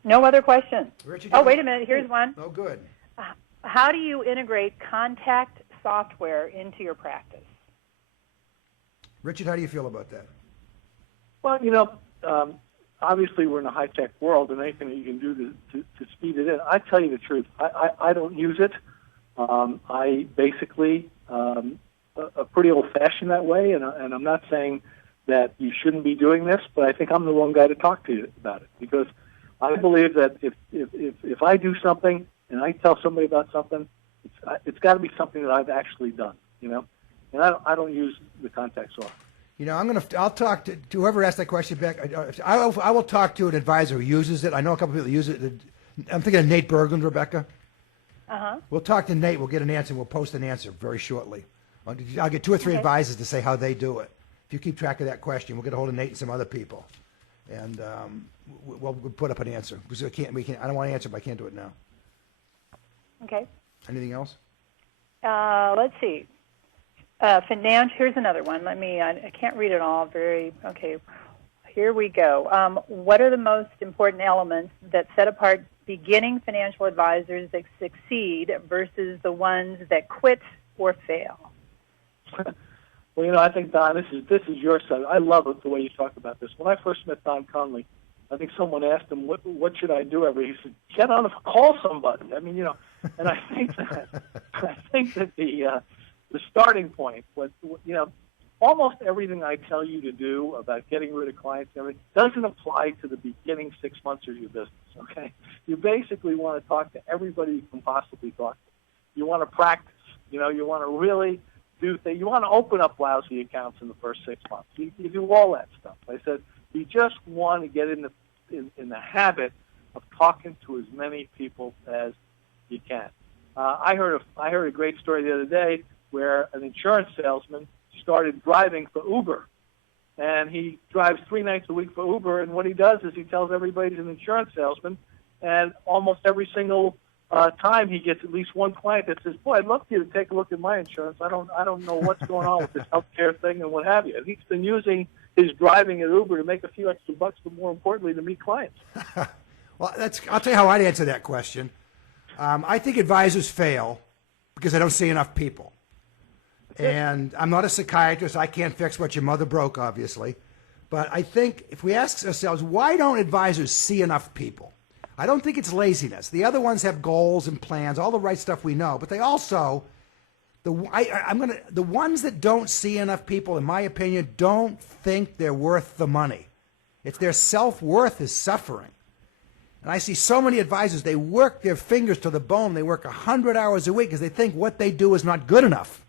No other questions. Richard, wait a minute. Here's one. Oh, good. How do you integrate contact software into your practice? Richard, how do you feel about that? Well, obviously we're in a high-tech world, and anything that you can do to speed it in. I tell you the truth, I don't use it. I basically are pretty old-fashioned that way, and I'm not saying that you shouldn't be doing this, but I think I'm the wrong guy to talk to you about it, because I believe that if I do something and I tell somebody about something, it's got to be something that I've actually done, and I don't use the contact software. I'll talk to whoever asked that question, Beck. I will talk to an advisor who uses it. I know a couple people use it. I'm thinking of Nate Berglund, Rebecca. We'll talk to Nate. We'll get an answer. We'll post an answer very shortly. I'll get 2 or 3 advisors to say how they do it. If you keep track of that question, we'll get a hold of Nate and some other people, and we'll put up an answer. Because I don't want to answer, but I can't do it now. Okay. Anything else? Let's see. Here's another one. I can't read it all okay. Here we go. What are the most important elements that set apart beginning financial advisors that succeed versus the ones that quit or fail? Well, I think, Don, this is your side. I love it, the way you talk about this. When I first met Don Connelly, I think someone asked him, what should I do every? He said, get on call somebody. And I think that the starting point was, almost everything I tell you to do about getting rid of clients and everything doesn't apply to the beginning 6 months of your business, okay? You basically want to talk to everybody you can possibly talk to. You want to practice. You want to really do things. You want to open up lousy accounts in the first 6 months. You do all that stuff. I said, you just want to get in the habit of talking to as many people as you can. I heard a great story the other day where an insurance salesman started driving for Uber, and he drives 3 nights a week for Uber. And what he does is he tells everybody he's an insurance salesman, and almost every single time he gets at least one client that says, "Boy, I'd love for you to take a look at my insurance. I don't know what's going on with this healthcare thing and what have you." And he's been using his driving at Uber to make a few extra bucks, but more importantly, to meet clients. Well, I'll tell you how I'd answer that question. I think advisors fail because they don't see enough people. And I'm not a psychiatrist. I can't fix what your mother broke, obviously. But I think if we ask ourselves, why don't advisors see enough people? I don't think it's laziness. The other ones have goals and plans, all the right stuff we know. But they also, the ones that don't see enough people, in my opinion, don't think they're worth the money. It's their self-worth is suffering. And I see so many advisors, they work their fingers to the bone. They work 100 hours a week because they think what they do is not good enough.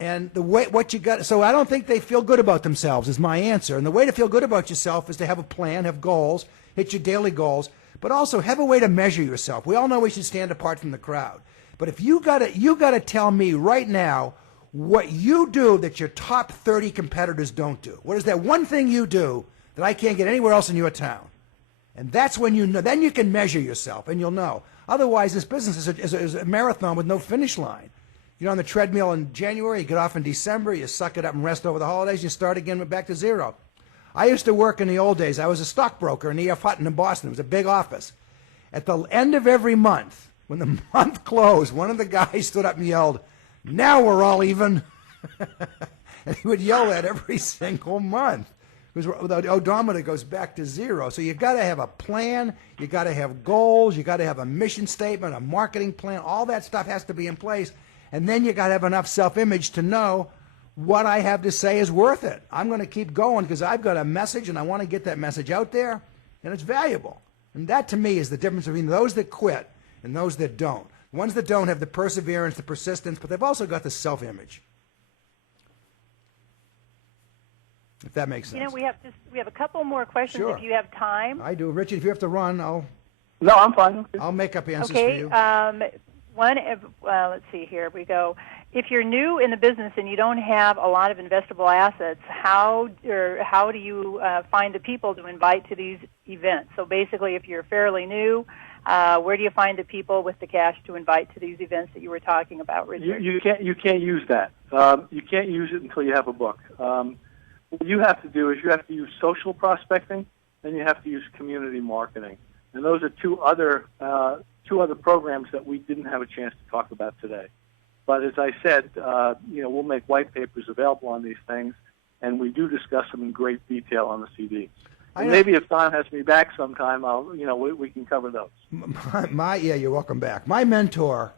And so I don't think they feel good about themselves is my answer. And the way to feel good about yourself is to have a plan, have goals, hit your daily goals, but also have a way to measure yourself. We all know we should stand apart from the crowd. But if you gotta tell me right now what you do that your top 30 competitors don't do. What is that one thing you do that I can't get anywhere else in your town? And that's when you know. Then you can measure yourself, and you'll know. Otherwise, this business is a marathon with no finish line. You're on the treadmill in January, you get off in December, you suck it up and rest over the holidays, you start again back to zero. I used to work in the old days. I was a stockbroker in E.F. Hutton in Boston. It was a big office. At the end of every month, when the month closed, one of the guys stood up and yelled, "Now we're all even." And he would yell that every single month. Because the odometer goes back to zero. So you got to have a plan, you got to have goals, you got to have a mission statement, a marketing plan. All that stuff has to be in place. And then you got to have enough self-image to know what I have to say is worth it. I'm going to keep going because I've got a message and I want to get that message out there, and it's valuable. And that to me is the difference between those that quit and those that don't. The ones that don't have the perseverance, the persistence, but they've also got the self-image. If that makes sense. You know, we have a couple more questions Sure. if you have time. I do. Richard, if you have to run, No, I'm fine. I'll make up answers Okay. for you. Let's see. Here we go. If you're new in the business and you don't have a lot of investable assets, how do you find the people to invite to these events? So basically, if you're fairly new, where do you find the people with the cash to invite to these events that you were talking about, Richard? You can't use that. You can't use it until you have a book. What you have to do is you have to use social prospecting, and you have to use community marketing. And those are two other programs that we didn't have a chance to talk about today. But as I said, we'll make white papers available on these things, and we do discuss them in great detail on the CD. And maybe if Don has me back sometime, we can cover those. Yeah, you're welcome back. My mentor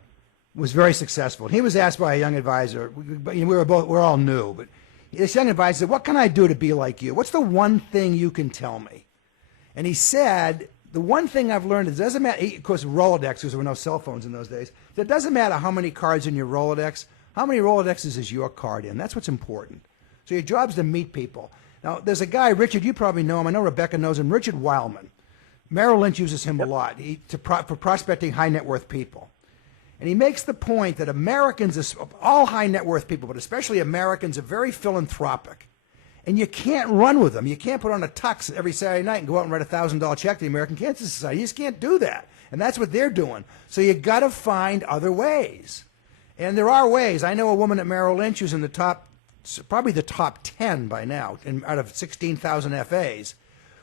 was very successful. He was asked by a young advisor. We're all new, but this young advisor said, "What can I do to be like you? What's the one thing you can tell me?" And he said, "The one thing I've learned is it doesn't matter." Of course, Rolodex, because there were no cell phones in those days. It doesn't matter how many cards in your Rolodex. How many Rolodexes is your card in? That's what's important. So your job's to meet people. Now, there's a guy, Richard, you probably know him. I know Rebecca knows him. Richard Wildman. Merrill Lynch uses him a lot for prospecting high net worth people. And he makes the point that Americans, all high net worth people, but especially Americans, are very philanthropic. And you can't run with them. You can't put on a tux every Saturday night and go out and write a $1,000 check to the American Cancer Society. You just can't do that. And that's what they're doing. So you got to find other ways. And there are ways. I know a woman at Merrill Lynch who's in the probably the top 10 by now, out of 16,000 FAs.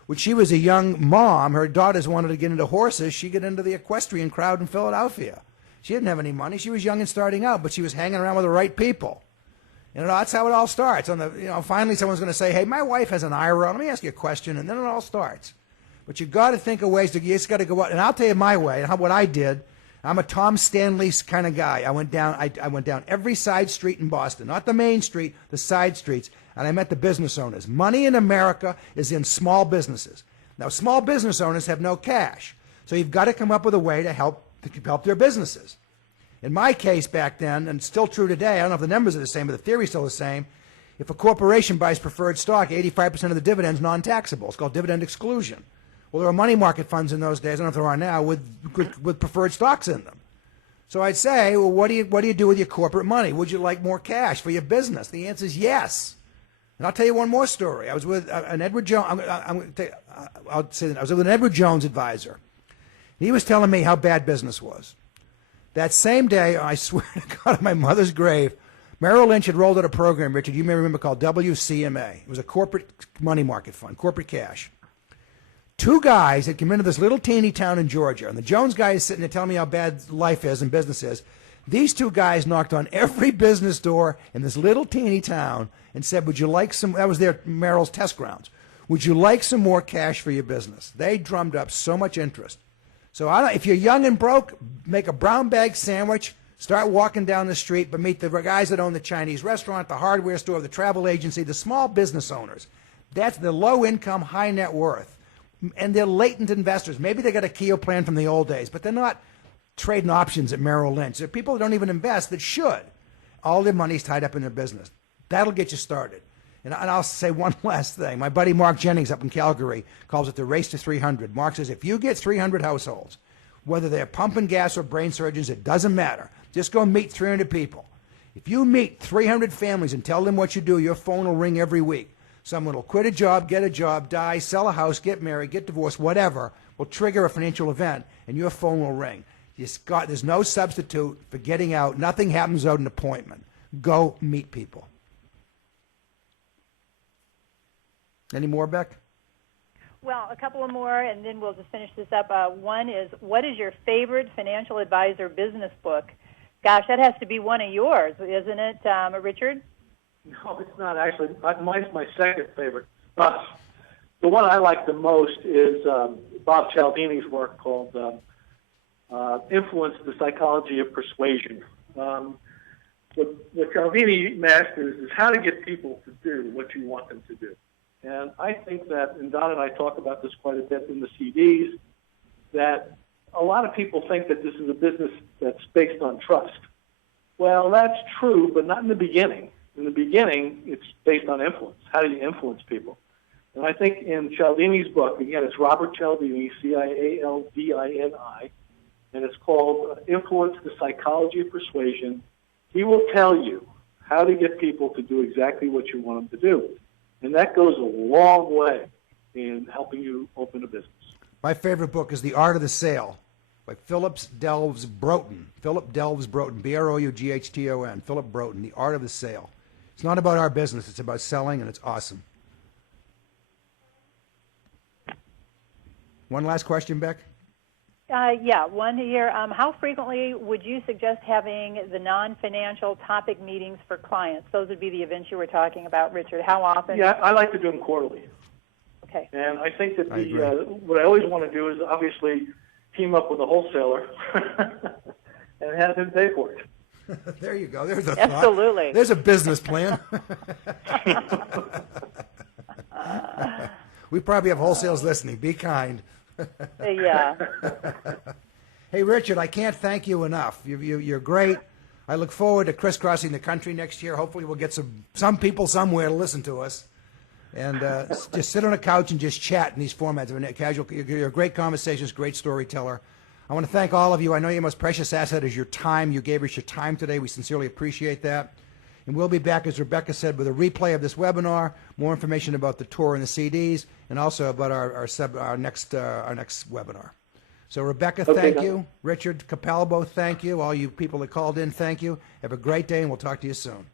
When she was a young mom, her daughters wanted to get into horses. She got into the equestrian crowd in Philadelphia. She didn't have any money. She was young and starting out, but she was hanging around with the right people. That's how it all starts. Finally someone's going to say, "Hey, my wife has an IRA. Let me ask you a question," and then it all starts. But you've got to think of ways you just got to go out. And I'll tell you my way, what I did. I'm a Tom Stanley kind of guy. I went down every side street in Boston, not the main street, the side streets, and I met the business owners. Money in America is in small businesses. Now, small business owners have no cash, so you've got to come up with a way to help their businesses. In my case back then, and still true today, I don't know if the numbers are the same, but the theory's still the same. If a corporation buys preferred stock, 85% of the dividend's non-taxable. It's called dividend exclusion. Well, there were money market funds in those days, I don't know if there are now, with preferred stocks in them. So I'd say, well, what do you do with your corporate money? Would you like more cash for your business? The answer is yes. And I'll tell you one more story. I was with an Edward Jones. I'll say that I was with an Edward Jones advisor. He was telling me how bad business was. That same day, I swear to God, on my mother's grave, Merrill Lynch had rolled out a program, Richard, you may remember, called WCMA. It was a corporate money market fund, corporate cash. Two guys had come into this little teeny town in Georgia, and the Jones guy is sitting there telling me how bad life is and business is. These two guys knocked on every business door in this little teeny town and said, "Would you like some," that was their Merrill's test grounds, "would you like some more cash for your business?" They drummed up so much interest. So if you're young and broke, make a brown bag sandwich, start walking down the street, but meet the guys that own the Chinese restaurant, the hardware store, the travel agency, the small business owners. That's the low income, high net worth. And they're latent investors. Maybe they got a Keogh plan from the old days, but they're not trading options at Merrill Lynch. They're people that don't even invest that should. All their money's tied up in their business. That'll get you started. And I'll say one last thing. My buddy Mark Jennings up in Calgary calls it the race to 300. Mark says if you get 300 households, Whether they're pumping gas or brain surgeons, it doesn't matter. Just go meet 300 people. If you meet 300 families and tell them what you do, your phone will ring every week. Someone will quit a job, get a job, die, sell a house, get married, get divorced, whatever, will trigger a financial event, and your phone will ring. There's no substitute for getting out. Nothing happens without an appointment. Go meet people. Any more, Beck? Well, a couple of more, and then we'll just finish this up. One is, what is your favorite financial advisor business book? Gosh, that has to be one of yours, isn't it, Richard? No, it's not actually. Mine's my second favorite. The one I like the most is Bob Cialdini's work called Influence, the Psychology of Persuasion. What Cialdini masters is how to get people to do what you want them to do. And I think that, and Don and I talk about this quite a bit in the CDs, that a lot of people think that this is a business that's based on trust. Well, that's true, but not in the beginning. In the beginning, it's based on influence. How do you influence people? And I think in Cialdini's book, again, it's Robert Cialdini, Cialdini, and it's called Influence, the Psychology of Persuasion. He will tell you how to get people to do exactly what you want them to do. And that goes a long way in helping you open a business. My favorite book is The Art of the Sale by Philip Delves Broughton. Philip Delves Broughton, Broughton. Philip Broughton, The Art of the Sale. It's not about our business. It's about selling, and it's awesome. One last question, Beck? Yeah, one here. How frequently would you suggest having the non-financial topic meetings for clients? Those would be the events you were talking about, Richard. How often? Yeah, I like to do them quarterly. Okay. And I think that what I always want to do is obviously team up with a wholesaler and have him pay for it. There you go. There's a Absolutely. thought. There's a business plan. We probably have wholesalers listening. Be kind. Yeah. Hey, Richard, I can't thank you enough. You're great. I look forward to crisscrossing the country next year. Hopefully we'll get some people somewhere to listen to us. And just sit on a couch and just chat in these formats. You're a great conversationist, great storyteller. I want to thank all of you. I know your most precious asset is your time. You gave us your time today. We sincerely appreciate that. And we'll be back, as Rebecca said, with a replay of this webinar, more information about the tour and the CDs, and also about our next webinar. So, Rebecca, thank you. Richard Capalbo, thank you. All you people that called in, thank you. Have a great day, and we'll talk to you soon.